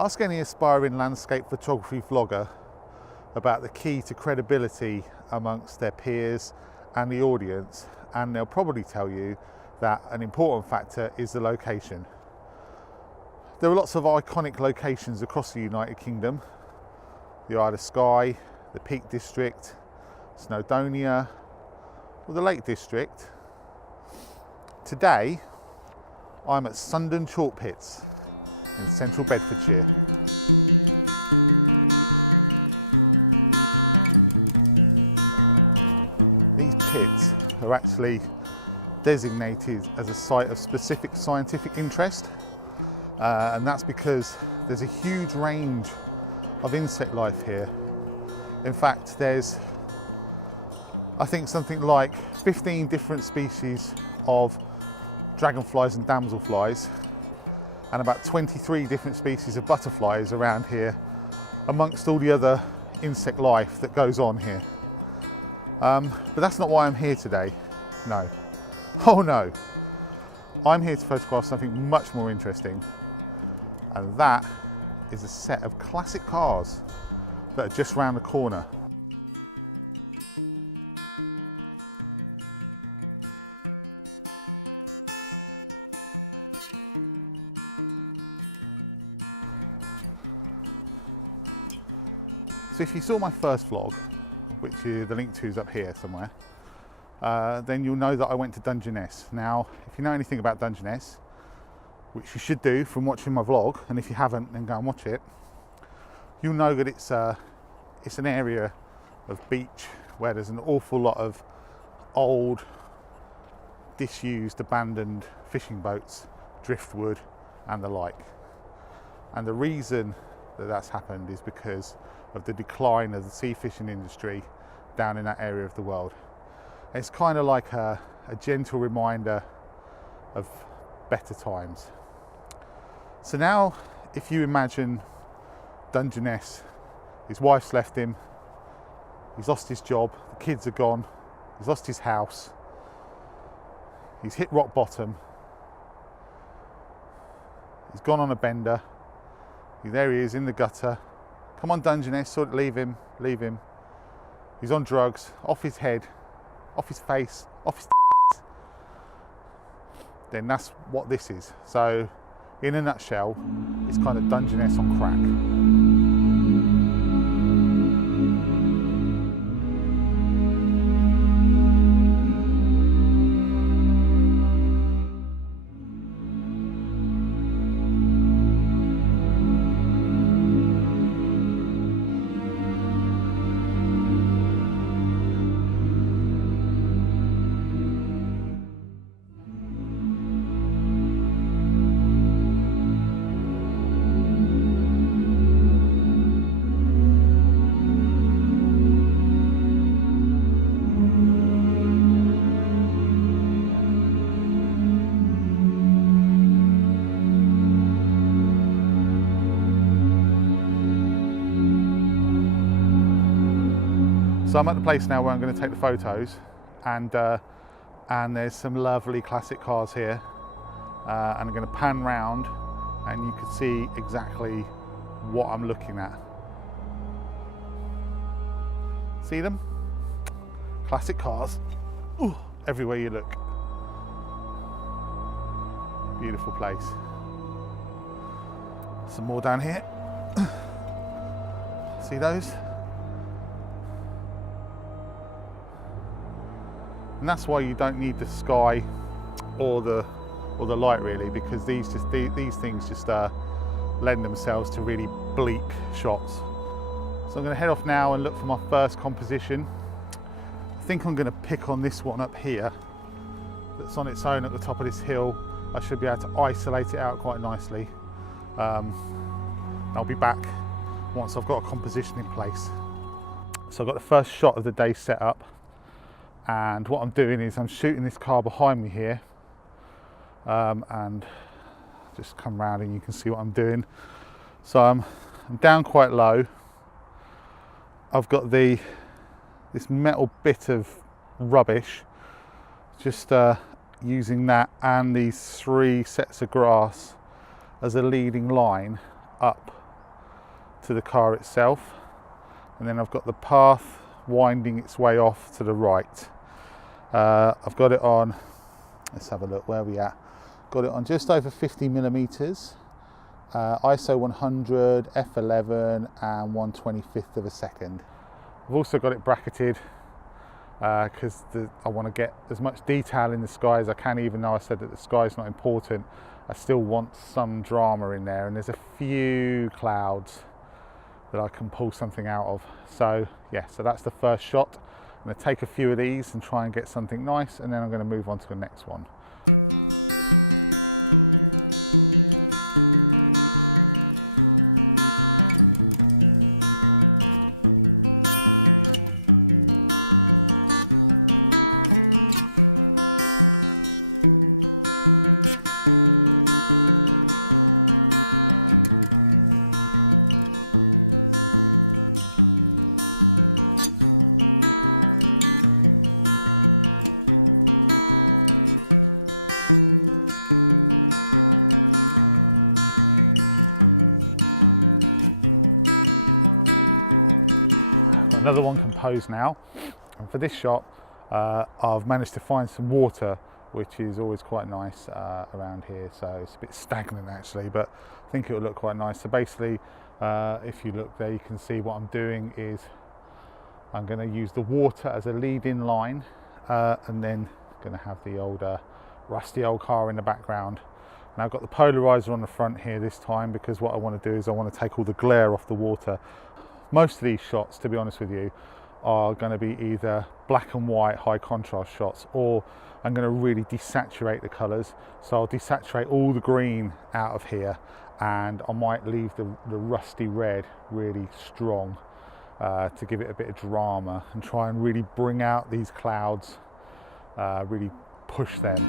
Ask any aspiring landscape photography vlogger about the key to credibility amongst their peers and the audience, and they'll probably tell you that an important factor is the location. There are lots of iconic locations across the United Kingdom: the Isle of Skye, the Peak District, Snowdonia, or the Lake District. Today, I'm at Sundon chalk pits in central Bedfordshire. These pits are actually designated as a site of specific scientific interest, and that's because there's a huge range of insect life here. In fact, there's, I think, something like 15 different species of dragonflies and damselflies, and about 23 different species of butterflies around here, amongst all the other insect life that goes on here. But that's not why I'm here today. No. Oh no. I'm here to photograph something much more interesting, and that is a set of classic cars that are just round the corner. So if you saw my first vlog, which the link to is up here somewhere, then you'll know that I went to Dungeness. Now, if you know anything about Dungeness, which you should do from watching my vlog, and if you haven't, then go and watch it, you'll know that it's an area of beach where there's an awful lot of old, disused, abandoned fishing boats, driftwood, and the like. And the reason that that's happened is because of the decline of the sea fishing industry down in that area of the world. It's kind of like a gentle reminder of better times. So now, if you imagine Dungeness, his wife's left him, he's lost his job, the kids are gone, he's lost his house, he's hit rock bottom, he's gone on a bender, there he is in the gutter. Come on, Dungeness, sort of leave him. He's on drugs, off his head, off his face, off his then that's what this is. So, in a nutshell, it's kind of Dungeness on crack. So I'm at the place now where I'm going to take the photos, and there's some lovely classic cars here, and I'm going to pan round and you can see exactly what I'm looking at. See them? Classic cars. Ooh, everywhere you look. Beautiful place. Some more down here. See those? And that's why you don't need the sky or the light really, because these things just lend themselves to really bleak shots. So I'm going to head off now and look for my first composition. I think I'm going to pick on this one up here that's on its own at the top of this hill. I should be able to isolate it out quite nicely. I'll be back once I've got a composition in place. So I've got the first shot of the day set up. And what I'm doing is I'm shooting this car behind me here, and just come round and you can see what I'm doing. So I'm down quite low. I've got this metal bit of rubbish, just using that and these 3 sets of grass as a leading line up to the car itself, and then I've got the path winding its way off to the right. I've got it on, let's have a look, where are we at? Got it on just over 50 millimeters, ISO 100, f11 and 1/25 of a second. I've also got it bracketed because I want to get as much detail in the sky as I can. Even though I said that the sky is not important, I still want some drama in there, and there's a few clouds that I can pull something out of. So yeah, so that's the first shot. I'm going to take a few of these and try and get something nice, and then I'm going to move on to the next one. Another one composed now, and for this shot I've managed to find some water, which is always quite nice around here. So it's a bit stagnant actually, but I think it will look quite nice. So basically if you look there, you can see what I'm doing is I'm going to use the water as a lead-in line, and then going to have the old rusty old car in the background. Now I've got the polarizer on the front here this time, because what I want to do is I want to take all the glare off the water. Most of these shots, to be honest with you, are going to be either black and white high contrast shots, or I'm going to really desaturate the colours. So I'll desaturate all the green out of here, and I might leave the rusty red really strong to give it a bit of drama, and try and really bring out these clouds, really push them.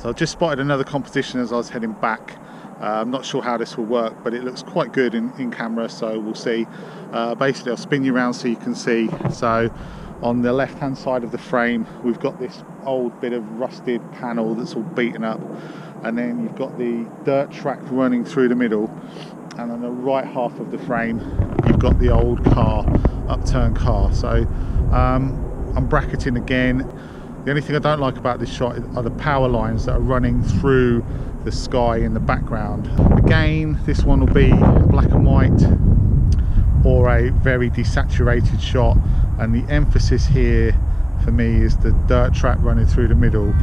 So I've just spotted another composition as I was heading back. I'm not sure how this will work, but it looks quite good in camera, so we'll see. Basically I'll spin you around so you can see. So on the left hand side of the frame we've got this old bit of rusted panel that's all beaten up, and then you've got the dirt track running through the middle, and on the right half of the frame you've got the old car, upturned car. So I'm bracketing again. The only thing I don't like about this shot are the power lines that are running through the sky in the background. Again, this one will be black and white or a very desaturated shot, and the emphasis here for me is the dirt track running through the middle.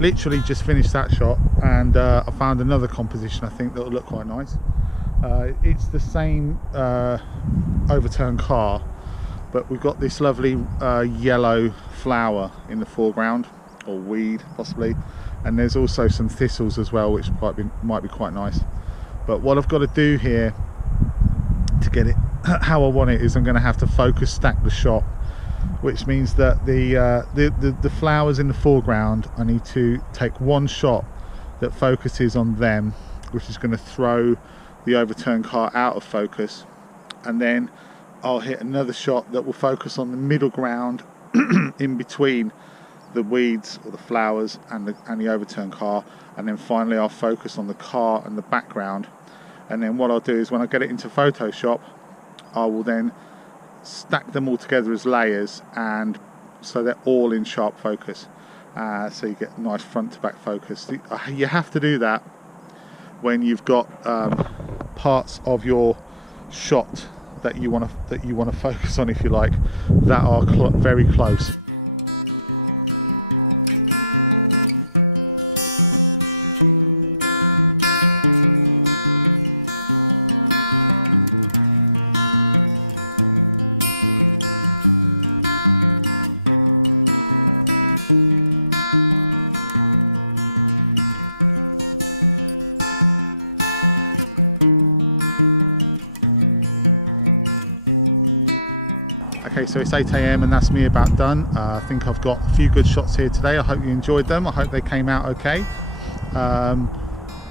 Literally just finished that shot, and I found another composition I think that will look quite nice. It's the same overturned car, but we've got this lovely yellow flower in the foreground, or weed possibly, and there's also some thistles as well, which might be quite nice. But what I've got to do here to get it how I want it is I'm going to have to focus stack the shot, which means that the flowers in the foreground, I need to take one shot that focuses on them, which is going to throw the overturned car out of focus, and then I'll hit another shot that will focus on the middle ground in between the weeds or the flowers and the overturned car, and then finally I'll focus on the car and the background. And then what I'll do is when I get it into Photoshop, I will then stack them all together as layers, and so they're all in sharp focus, so you get nice front to back focus. You have to do that when you've got parts of your shot that you want to focus on, if you like, that are very close. Okay, so it's 8 AM and that's me about done. I think I've got a few good shots here today. I hope you enjoyed them. I hope they came out okay.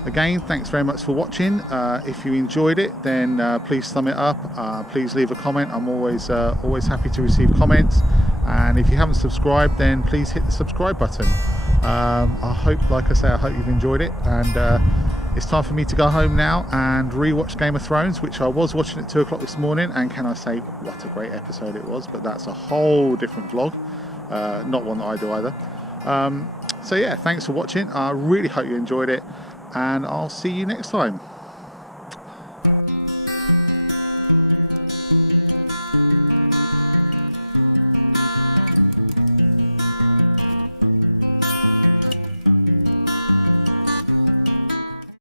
Again, thanks very much for watching. If you enjoyed it, then please thumb it up. Please leave a comment. I'm always happy to receive comments. And if you haven't subscribed, then please hit the subscribe button. I hope, like I say, I hope you've enjoyed it. And it's time for me to go home now and re-watch Game of Thrones, which I was watching at 2 o'clock this morning. And can I say, what a great episode it was. But that's a whole different vlog. Not one that I do either. So yeah, thanks for watching. I really hope you enjoyed it. And I'll see you next time.